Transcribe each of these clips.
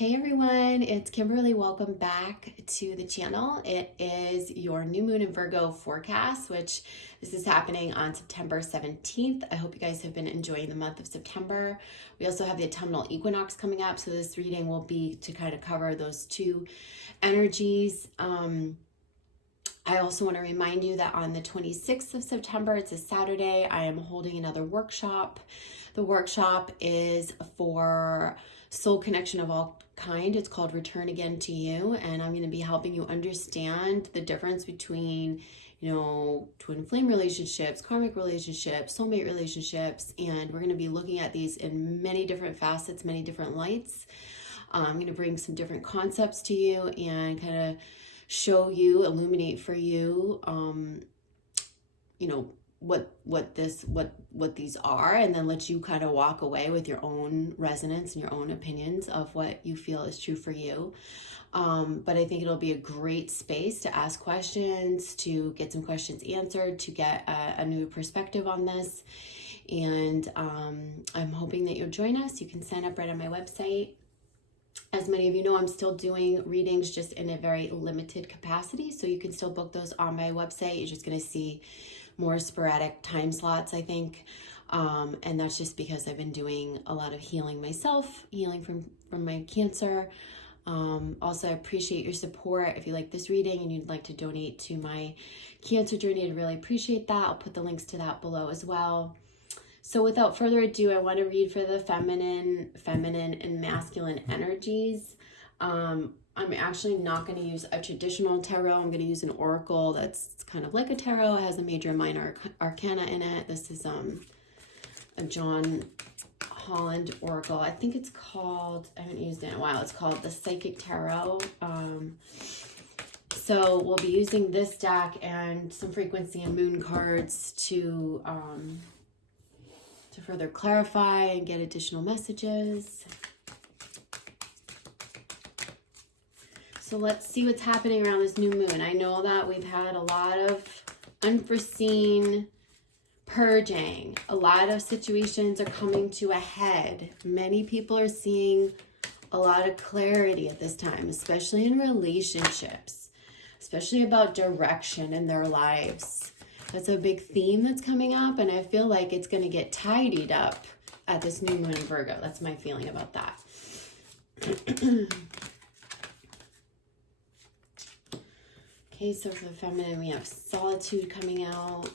Hey everyone, it's Kimberly. Welcome back to the channel. It is your new moon in Virgo forecast, which this is happening on September 17th. I hope you guys have been enjoying the month of September. We also have the autumnal equinox coming up, so this reading will be to kind of cover those two energies. I also want to remind you that on the 26th of September, it's a Saturday, I am holding another workshop. The workshop is for soul connection of all kind. It's called Return Again to You, and I'm going to be helping you understand the difference between, twin flame relationships, karmic relationships, soulmate relationships, and we're going to be looking at these in many different facets, many different lights. I'm going to bring some different concepts to you and kind of show you, illuminate for you, what these are, and then let you kind of walk away with your own resonance and your own opinions of what you feel is true for you. But I think it'll be a great space to ask questions, to get some questions answered, to get a new perspective on this. And I'm hoping that you'll join us. You can sign up right on my website. As many of you know, I'm still doing readings just in a very limited capacity, so you can still book those on my website. You're just going to see more sporadic time slots, I think, and that's just because I've been doing a lot of healing myself, healing from my cancer. Also, I appreciate your support. If you like this reading and you'd like to donate to my cancer journey, I'd really appreciate that. I'll put the links to that below as well. So without further ado, I want to read for the feminine and masculine energies. I'm actually not going to use a traditional tarot. I'm going to use an oracle that's kind of like a tarot. It has a major and minor arcana in it. This is a John Holland oracle. I think it's called, I haven't used it in a while, it's called the Psychic Tarot. So we'll be using this deck and some frequency and moon cards to further clarify and get additional messages. So let's see what's happening around this new moon. I know that we've had a lot of unforeseen purging. A lot of situations are coming to a head. Many people are seeing a lot of clarity at this time, especially in relationships, especially about direction in their lives. That's a big theme that's coming up, and I feel like it's going to get tidied up at this new moon in Virgo. That's my feeling about that. Okay, so for the feminine, we have solitude coming out.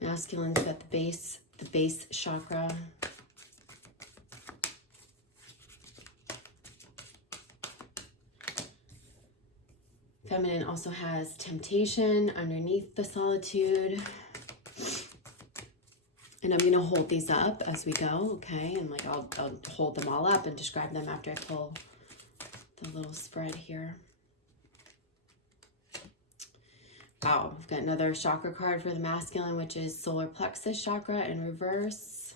Masculine's got the base chakra. Feminine also has temptation underneath the solitude. And I'm going to hold these up as we go, okay? And I'll hold them all up and describe them after I pull the little spread here. Wow, we've got another chakra card for the masculine, which is solar plexus chakra in reverse.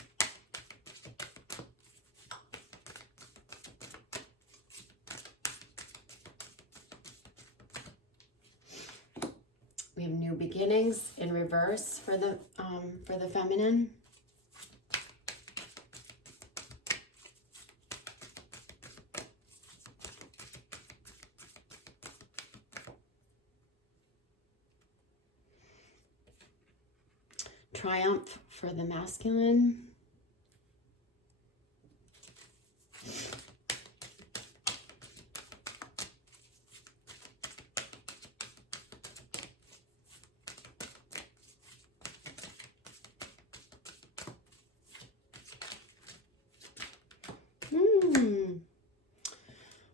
We have new beginnings in reverse for the feminine. Triumph for the masculine.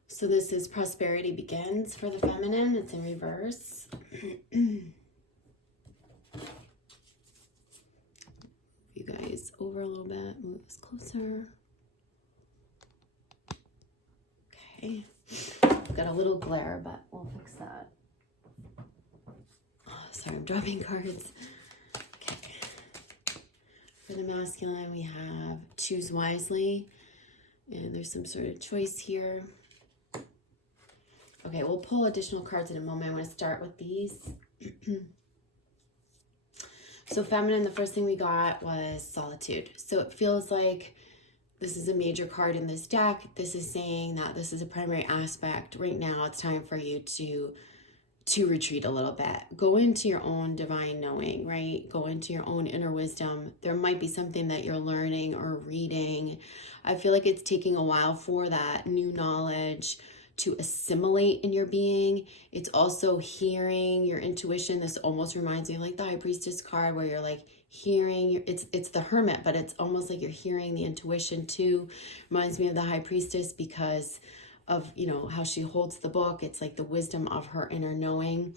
So this is prosperity begins for the feminine. It's in reverse. You guys over a little bit, move this closer. Okay, I've got a little glare, but we'll fix that. Oh, sorry, I'm dropping cards. Okay, for the masculine, we have choose wisely, and there's some sort of choice here. Okay, we'll pull additional cards in a moment. I'm going to start with these. So feminine, the first thing we got was solitude. So it feels like this is a major card in this deck. This is saying that this is a primary aspect. Right now, it's time for you to retreat a little bit. Go into your own divine knowing, right? Go into your own inner wisdom. There might be something that you're learning or reading. I feel like it's taking a while for that new knowledge to assimilate in your being. It's also hearing your intuition. This almost reminds me of like the High Priestess card, where you're like hearing it's the Hermit, but it's almost like you're hearing the intuition too. Reminds me of the High Priestess because of, you know, how she holds the book. It's like the wisdom of her inner knowing.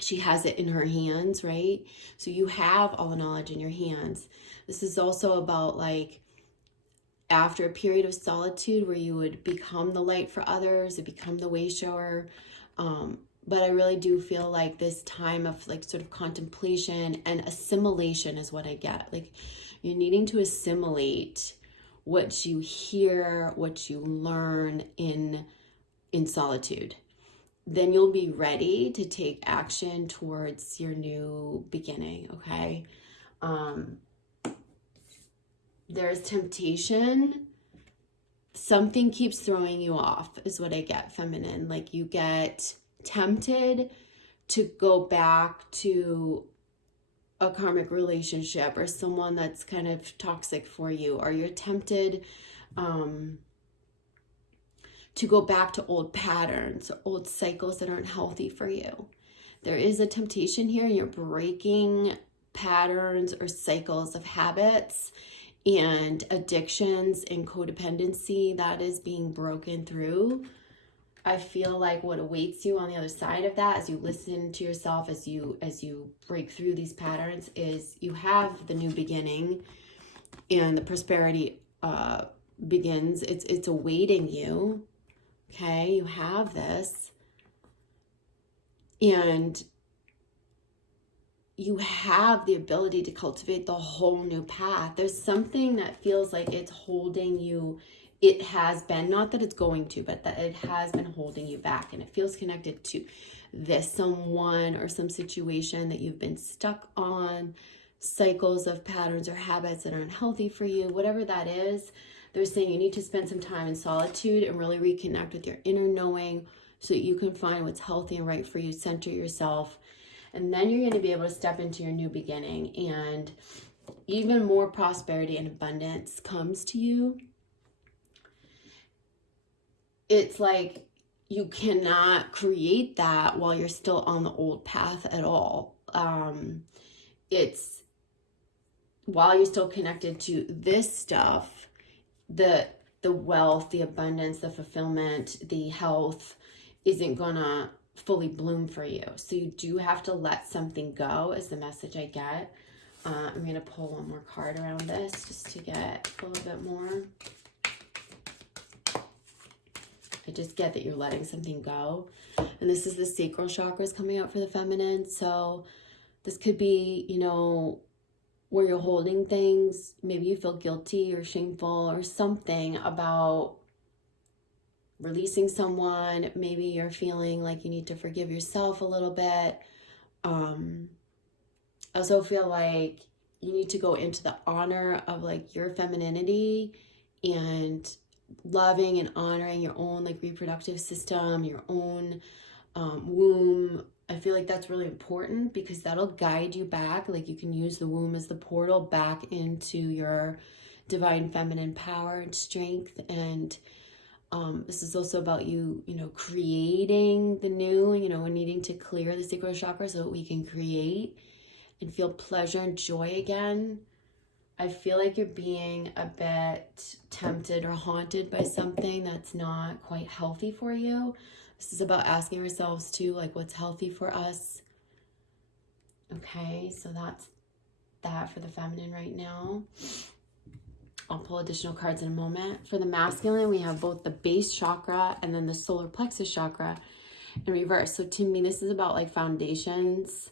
She has it in her hands, right? So you have all the knowledge in your hands. This is also about like after a period of solitude where you would become the light for others and become the way shower. But I really do feel like this time of like sort of contemplation and assimilation is what I get. Like you're needing to assimilate what you hear, what you learn in solitude. Then you'll be ready to take action towards your new beginning, okay? There's temptation. Something keeps throwing you off is what I get, feminine. Like you get tempted to go back to a karmic relationship or someone that's kind of toxic for you, or you're tempted to go back to old patterns or old cycles that aren't healthy for you. There is a temptation here, and you're breaking patterns or cycles of habits and addictions and codependency that is being broken through. I feel like what awaits you on the other side of that, as you listen to yourself, as you break through these patterns, is you have the new beginning and the prosperity begins. It's awaiting you. Okay, you have this, and you have the ability to cultivate the whole new path. There's something that feels like it's holding you. It has been, not that it's going to, but that it has been holding you back, and it feels connected to this someone or some situation that you've been stuck on, cycles of patterns or habits that are unhealthy for you, whatever that is. They're saying you need to spend some time in solitude and really reconnect with your inner knowing so that you can find what's healthy and right for you, center yourself, and then you're going to be able to step into your new beginning, and even more prosperity and abundance comes to you. It's like you cannot create that while you're still on the old path at all. It's while you're still connected to this stuff, the wealth, the abundance, the fulfillment, the health isn't gonna fully bloom for you. So you do have to let something go is the message I get. I'm gonna pull one more card around this just to get a little bit more. I just get that you're letting something go. And this is the Sacral Chakras coming out for the feminine. So this could be, you know, where you're holding things. Maybe you feel guilty or shameful or something about releasing someone. Maybe you're feeling like you need to forgive yourself a little bit. I also feel like you need to go into the honor of like your femininity and loving and honoring your own like reproductive system, your own womb. I feel like that's really important because that'll guide you back. Like you can use the womb as the portal back into your divine feminine power and strength. And this is also about you, you know, creating the new, you know, needing to clear the sacral chakra so that we can create and feel pleasure and joy again. I feel like you're being a bit tempted or haunted by something that's not quite healthy for you. This is about asking ourselves too, like what's healthy for us. Okay, so that's that for the feminine right now. I'll pull additional cards in a moment. For the masculine, we have both the base chakra and then the solar plexus chakra in reverse. So to me, this is about like foundations,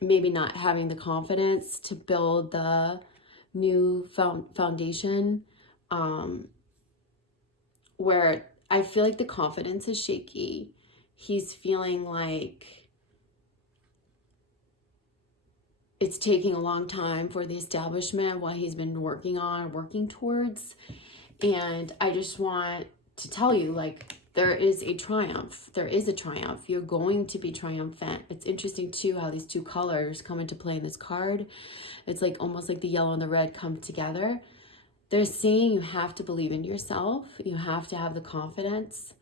maybe not having the confidence to build the new foundation, where I feel like the confidence is shaky. He's feeling like it's taking a long time for the establishment, what he's been working towards. And I just want to tell you, like, there is a triumph. There is a triumph. You're going to be triumphant. It's interesting too how these two colors come into play in this card. It's like almost like the yellow and the red come together. They're saying you have to believe in yourself. You have to have the confidence.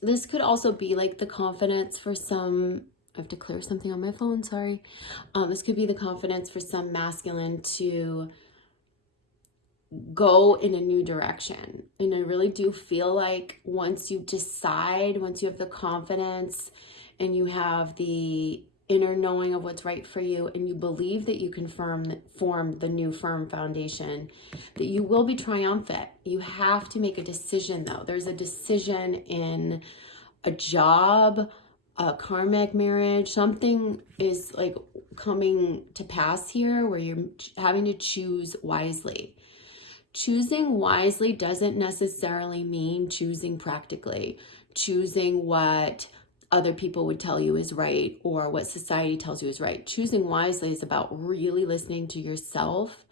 This could also be like the confidence for some, I have to clear something on my phone, sorry. This could be the confidence for some masculine to go in a new direction. And I really do feel like once you decide, once you have the confidence and you have the inner knowing of what's right for you, and you believe that you can form the new firm foundation, that you will be triumphant. You have to make a decision though. There's a decision in a job, a karmic marriage. Something is like coming to pass here where you're having to choose wisely. Choosing wisely doesn't necessarily mean choosing practically, choosing what other people would tell you is right or what society tells you is right. Choosing wisely is about really listening to yourself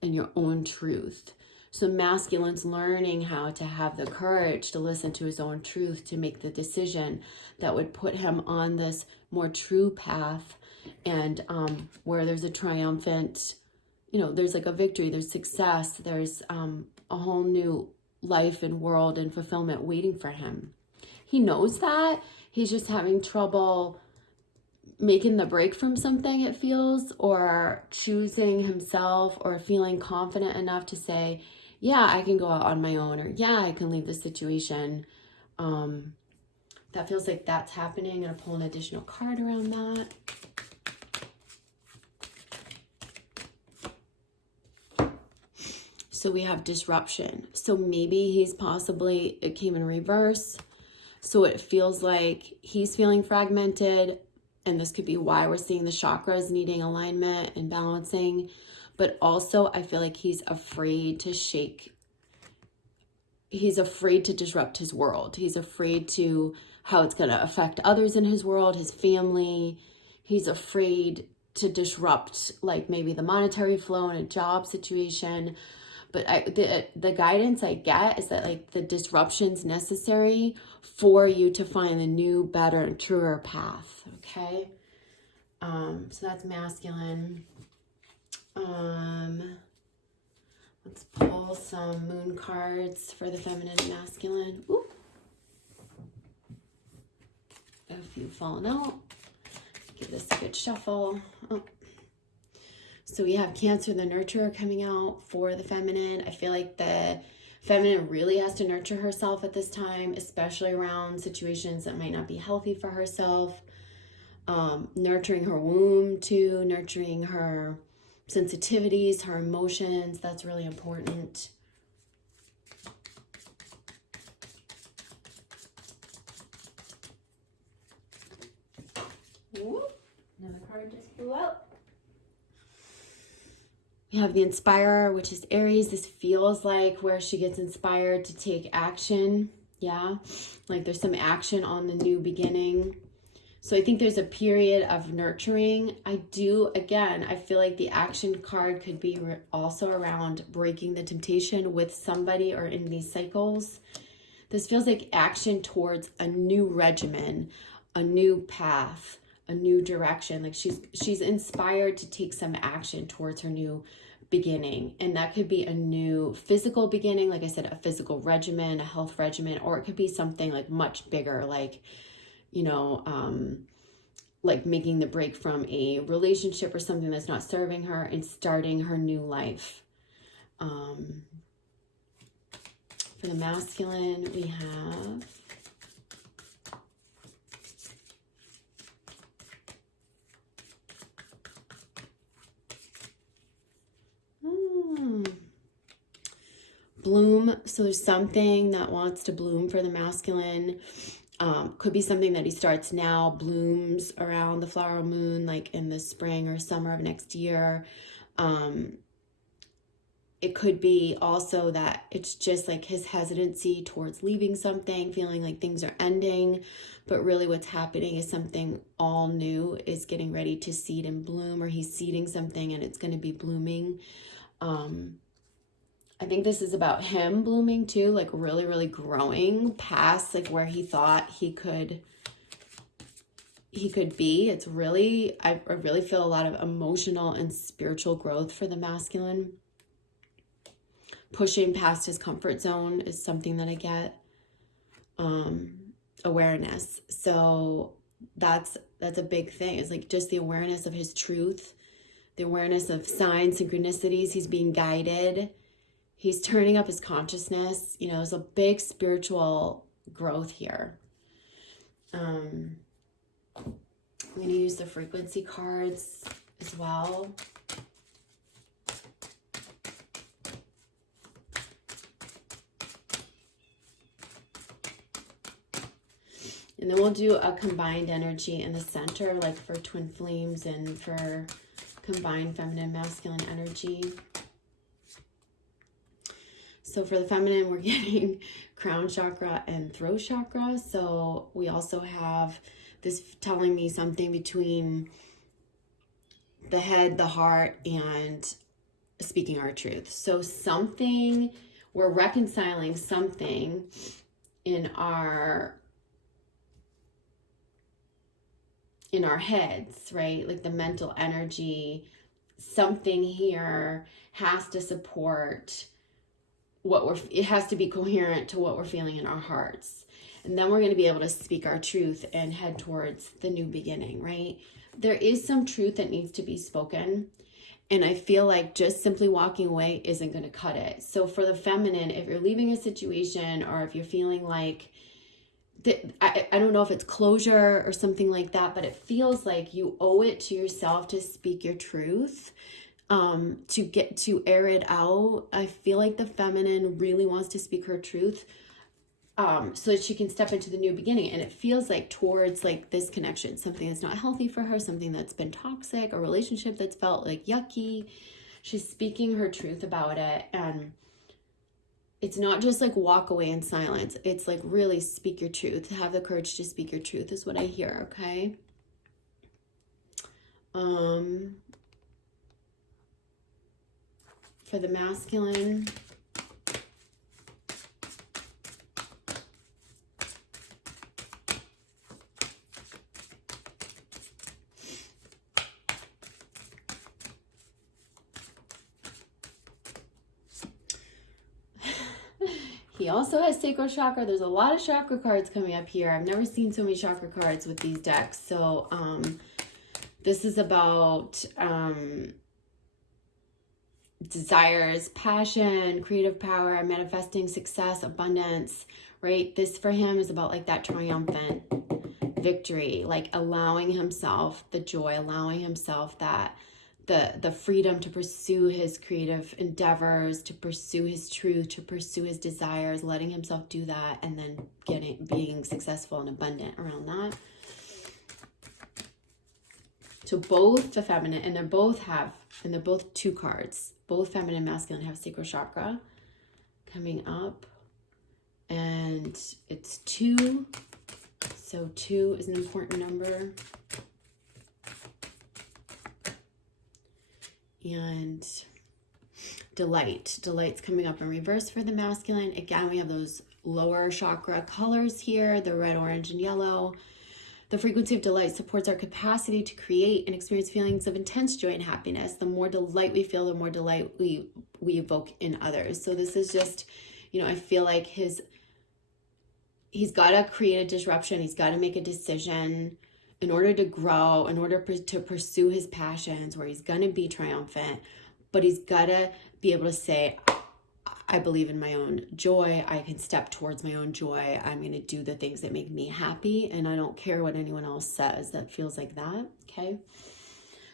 and your own truth. So masculine's learning how to have the courage to listen to his own truth, to make the decision that would put him on this more true path, and where there's a triumphant, you know, there's like a victory, there's success, there's a whole new life and world and fulfillment waiting for him. He knows that. He's just having trouble making the break from something, it feels, or choosing himself, or feeling confident enough to say, yeah, I can go out on my own, or yeah, I can leave this situation. That feels like that's happening. I'm going to pull an additional card around that. So we have disruption. So maybe he's possibly, it came in reverse. So it feels like he's feeling fragmented, and this could be why we're seeing the chakras needing alignment and balancing. But also I feel like he's afraid to shake. He's afraid to disrupt his world. He's afraid to how it's going to affect others in his world, his family. He's afraid to disrupt like maybe the monetary flow in a job situation. But the guidance I get is that like the disruption's necessary for you to find the new, better, and truer path. Okay. So that's masculine. Let's pull some moon cards for the feminine and masculine. Ooh. A few fallen out. Give this a good shuffle. Oh. So we have Cancer, the nurturer, coming out for the feminine. I feel like the feminine really has to nurture herself at this time, especially around situations that might not be healthy for herself. Nurturing her womb too, nurturing her sensitivities, her emotions. That's really important. Ooh, another card just flew out. We have the Inspirer, which is Aries. This feels like where she gets inspired to take action. Yeah, like there's some action on the new beginning. So I think there's a period of nurturing. I feel like the action card could be also around breaking the temptation with somebody or in these cycles. This feels like action towards a new regimen, a new path, a new direction. Like she's inspired to take some action towards her new beginning. And that could be a new physical beginning, like I said, a physical regimen, a health regimen, or it could be something like much bigger, like, you know, like making the break from a relationship or something that's not serving her and starting her new life. For the masculine, we have bloom. So there's something that wants to bloom for the masculine. Could be something that he starts now, blooms around the flower moon, like in the spring or summer of next year. it could be also that it's just like his hesitancy towards leaving something, feeling like things are ending, but really what's happening is something all new is getting ready to seed and bloom, or he's seeding something and it's going to be blooming. I think this is about him blooming too, like really, really growing past like where he thought he could be. It's really, I really feel a lot of emotional and spiritual growth for the masculine. Pushing past his comfort zone is something that I get. Awareness. So that's a big thing. It's like just the awareness of his truth, the awareness of signs, synchronicities. He's being guided. He's turning up his consciousness. You know, there's a big spiritual growth here. I'm going to use the frequency cards as well. And then we'll do a combined energy in the center, like for twin flames and for combined feminine, masculine energy. So for the feminine, we're getting crown chakra and throat chakra. So we also have this telling me something between the head, the heart, and speaking our truth. So something, we're reconciling something in our heads, right? Like the mental energy, something here has to support it has to be coherent to what we're feeling in our hearts. And then we're going to be able to speak our truth and head towards the new beginning, right? There is some truth that needs to be spoken. And I feel like just simply walking away isn't going to cut it. So for the feminine, if you're leaving a situation or if you're feeling like, I don't know if it's closure or something like that, but it feels like you owe it to yourself to speak your truth, to get to air it out. I feel like the feminine really wants to speak her truth, so that she can step into the new beginning. And it feels like towards like this connection, something that's not healthy for her, something that's been toxic, a relationship that's felt like yucky. She's speaking her truth about it. And it's not just like walk away in silence. It's like really speak your truth. Have the courage to speak your truth is what I hear, okay? For the masculine, he also has Sacral Chakra. There's a lot of chakra cards coming up here. I've never seen so many chakra cards with these decks. So this is about desires, passion, creative power, manifesting success, abundance, right? This for him is about like that triumphant victory, like allowing himself the joy, allowing himself that the freedom to pursue his creative endeavors, to pursue his truth, to pursue his desires, letting himself do that, and then being successful and abundant around that. So both the feminine, and they're both two cards. Both feminine and masculine have Sacral Chakra coming up. And it's 2. So 2 is an important number. And delight's coming up in reverse for the masculine. Again, we have those lower chakra colors here, the red, orange, and yellow. The frequency of delight supports our capacity to create and experience feelings of intense joy and happiness. The more delight we feel, the more delight we evoke in others. So this is just, you know, I feel like he's got to create a disruption. He's got to make a decision in order to grow, in order to pursue his passions, where he's going to be triumphant, but he's got to be able to say, I believe in my own joy. I can step towards my own joy. I'm going to do the things that make me happy, and I don't care what anyone else says that feels like that, okay?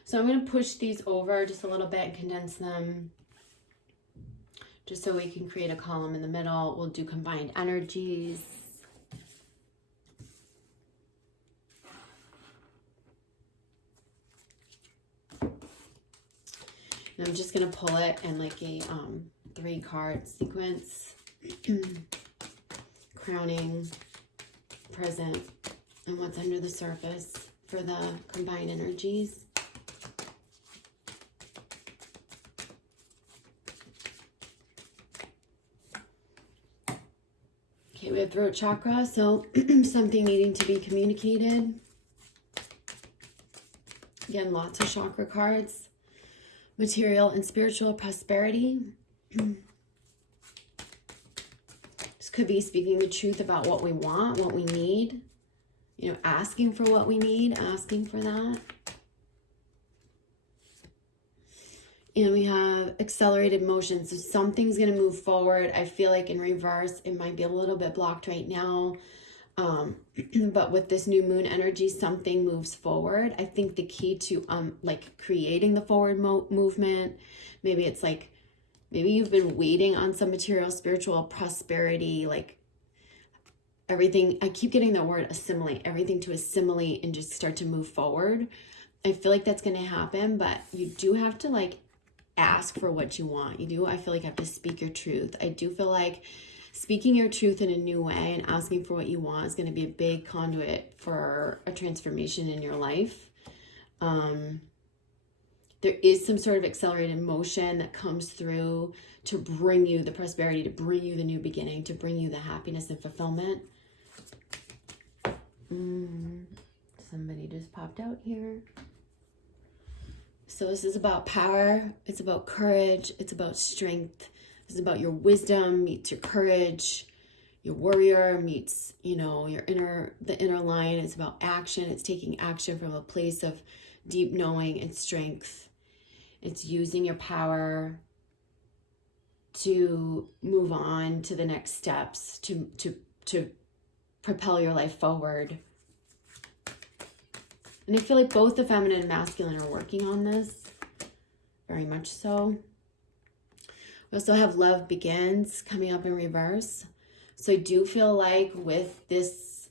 So I'm going to push these over just a little bit and condense them just so we can create a column in the middle. We'll do combined energies. And I'm just going to pull it in like a 3 card sequence, crowning, present, and what's under the surface for the combined energies. Okay, we have throat chakra, so something needing to be communicated. Again, lots of chakra cards. Material and spiritual prosperity. This could be speaking the truth about what we want, what we need. You know, asking for what we need, asking for that. And we have accelerated motion. So something's going to move forward. I feel like in reverse, it might be a little bit blocked right now. But with this new moon energy, something moves forward. I think the key to like creating the forward movement, maybe it's like, maybe you've been waiting on some material, spiritual prosperity, like everything. I keep getting the word assimilate, everything to assimilate and just start to move forward. I feel like that's going to happen, but you do have to like ask for what you want. You do, I feel like, have to speak your truth. I do feel like speaking your truth in a new way and asking for what you want is going to be a big conduit for a transformation in your life. There is some sort of accelerated motion that comes through to bring you the prosperity, to bring you the new beginning, to bring you the happiness and fulfillment. Somebody just popped out here. So this is about power. It's about courage. It's about strength. This is about your wisdom meets your courage. Your warrior meets, you know, the inner lion. It's about action. It's taking action from a place of deep knowing and strength. It's using your power to move on to the next steps, to propel your life forward. And I feel like both the feminine and masculine are working on this, very much so. We also have love begins coming up in reverse. So I do feel like with this,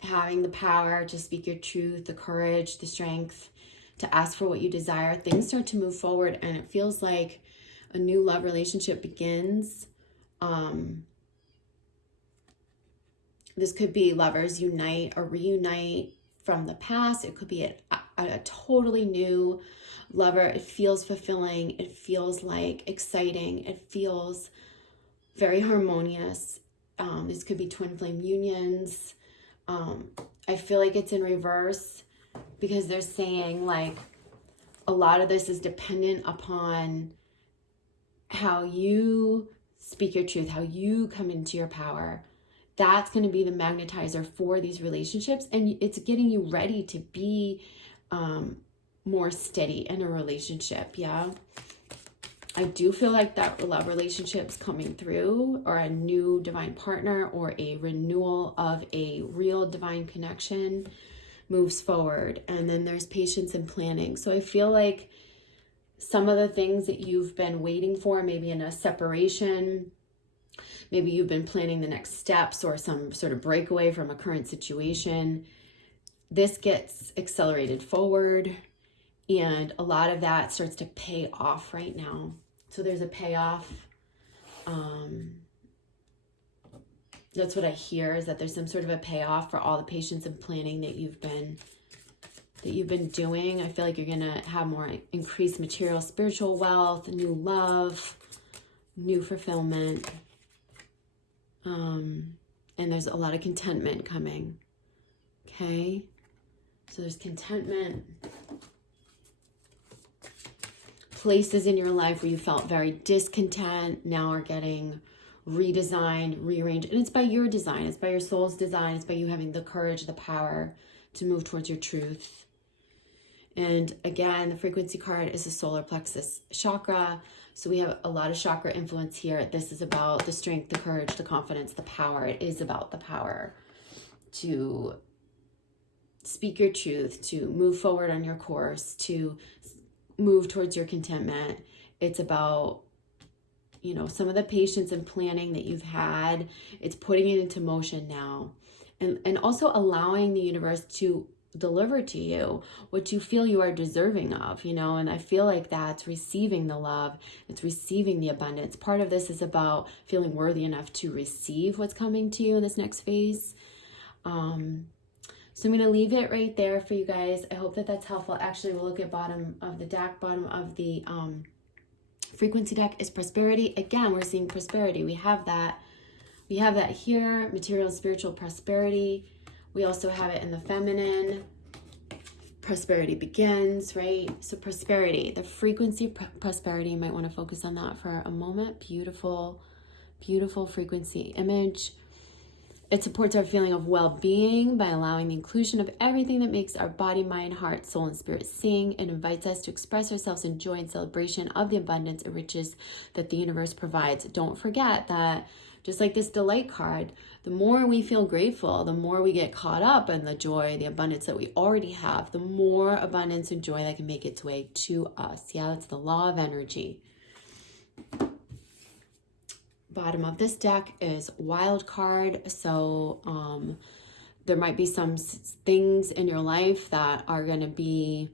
having the power to speak your truth, the courage, the strength, to ask for what you desire, things start to move forward, and it feels like a new love relationship begins. This could be lovers unite or reunite from the past. It could be a totally new lover. It feels fulfilling. It feels like exciting. It feels very harmonious. This could be twin flame unions. I feel like it's in reverse because they're saying like a lot of this is dependent upon how you speak your truth, how you come into your power. That's going to be the magnetizer for these relationships, and it's getting you ready to be more steady in a relationship. Yeah, I do feel like that love relationship's coming through, or a new divine partner, or a renewal of a real divine connection moves forward. And then there's patience and planning. So I feel like some of the things that you've been waiting for, maybe in a separation, maybe you've been planning the next steps or some sort of breakaway from a current situation, this gets accelerated forward, and a lot of that starts to pay off right now. So there's a payoff. That's what I hear, is that there's some sort of a payoff for all the patience and planning that you've been doing. I feel like you're gonna have more increased material, spiritual wealth, new love, new fulfillment. And there's a lot of contentment coming. Okay, so there's contentment. Places in your life where you felt very discontent now are getting redesigned, rearranged, and it's by your design. It's by your soul's design. It's by you having the courage, the power to move towards your truth. And again, the frequency card is the solar plexus chakra. So we have a lot of chakra influence here. This is about the strength, the courage, the confidence, the power. It is about the power to speak your truth, to move forward on your course, to move towards your contentment. It's about, you know, some of the patience and planning that you've had. It's putting it into motion now. And also allowing the universe to delivered to you, what you feel you are deserving of, you know. And I feel like that's receiving the love, it's receiving the abundance. Part of this is about feeling worthy enough to receive what's coming to you in this next phase. So I'm going to leave it right there for you guys. I hope that that's helpful. Actually, we'll look at bottom of the deck. Bottom of the frequency deck is prosperity. Again, we're seeing prosperity. We have that here, material and spiritual prosperity. We also have it in the feminine. Prosperity begins, right? So prosperity, the frequency prosperity, you might want to focus on that for a moment. Beautiful, beautiful frequency image. It supports our feeling of well-being by allowing the inclusion of everything that makes our body, mind, heart, soul, and spirit sing. It invites us to express ourselves in joy and celebration of the abundance and riches that the universe provides. Don't forget that, just like this delight card, the more we feel grateful, the more we get caught up in the joy, the abundance that we already have, the more abundance and joy that can make its way to us. Yeah, that's the law of energy. Bottom of this deck is wild card. So there might be some things in your life that are going to be,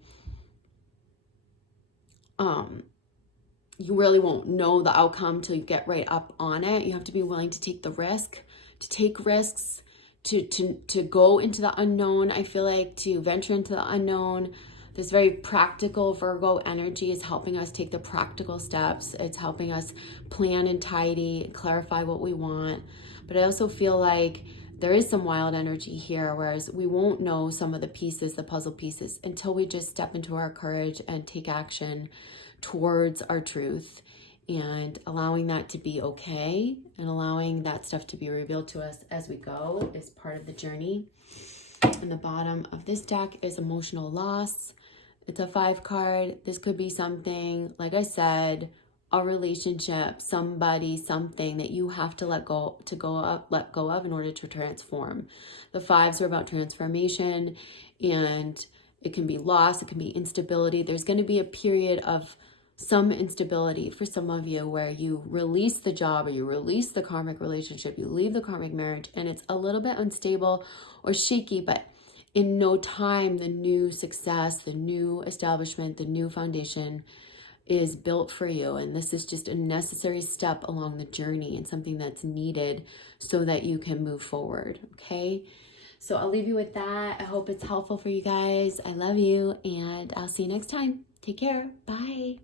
you really won't know the outcome till you get right up on it. You have to be willing to take the risk, to take risks, to go into the unknown. I feel like to venture into the unknown. This very practical Virgo energy is helping us take the practical steps. It's helping us plan and tidy, clarify what we want. But I also feel like there is some wild energy here, whereas we won't know some of the pieces, the puzzle pieces, until we just step into our courage and take action towards our truth, and allowing that to be okay and allowing that stuff to be revealed to us as we go is part of the journey. And the bottom of this deck is emotional loss. It's a 5 card. This could be something, like I said, a relationship, somebody, something that you have to let go of in order to transform. The 5s are about transformation, and it can be loss, it can be instability. There's going to be a period of some instability for some of you where you release the job or you release the karmic relationship, you leave the karmic marriage, and it's a little bit unstable or shaky, but in no time, the new success, the new establishment, the new foundation is built for you. And this is just a necessary step along the journey and something that's needed so that you can move forward. Okay. So I'll leave you with that. I hope it's helpful for you guys. I love you, and I'll see you next time. Take care. Bye.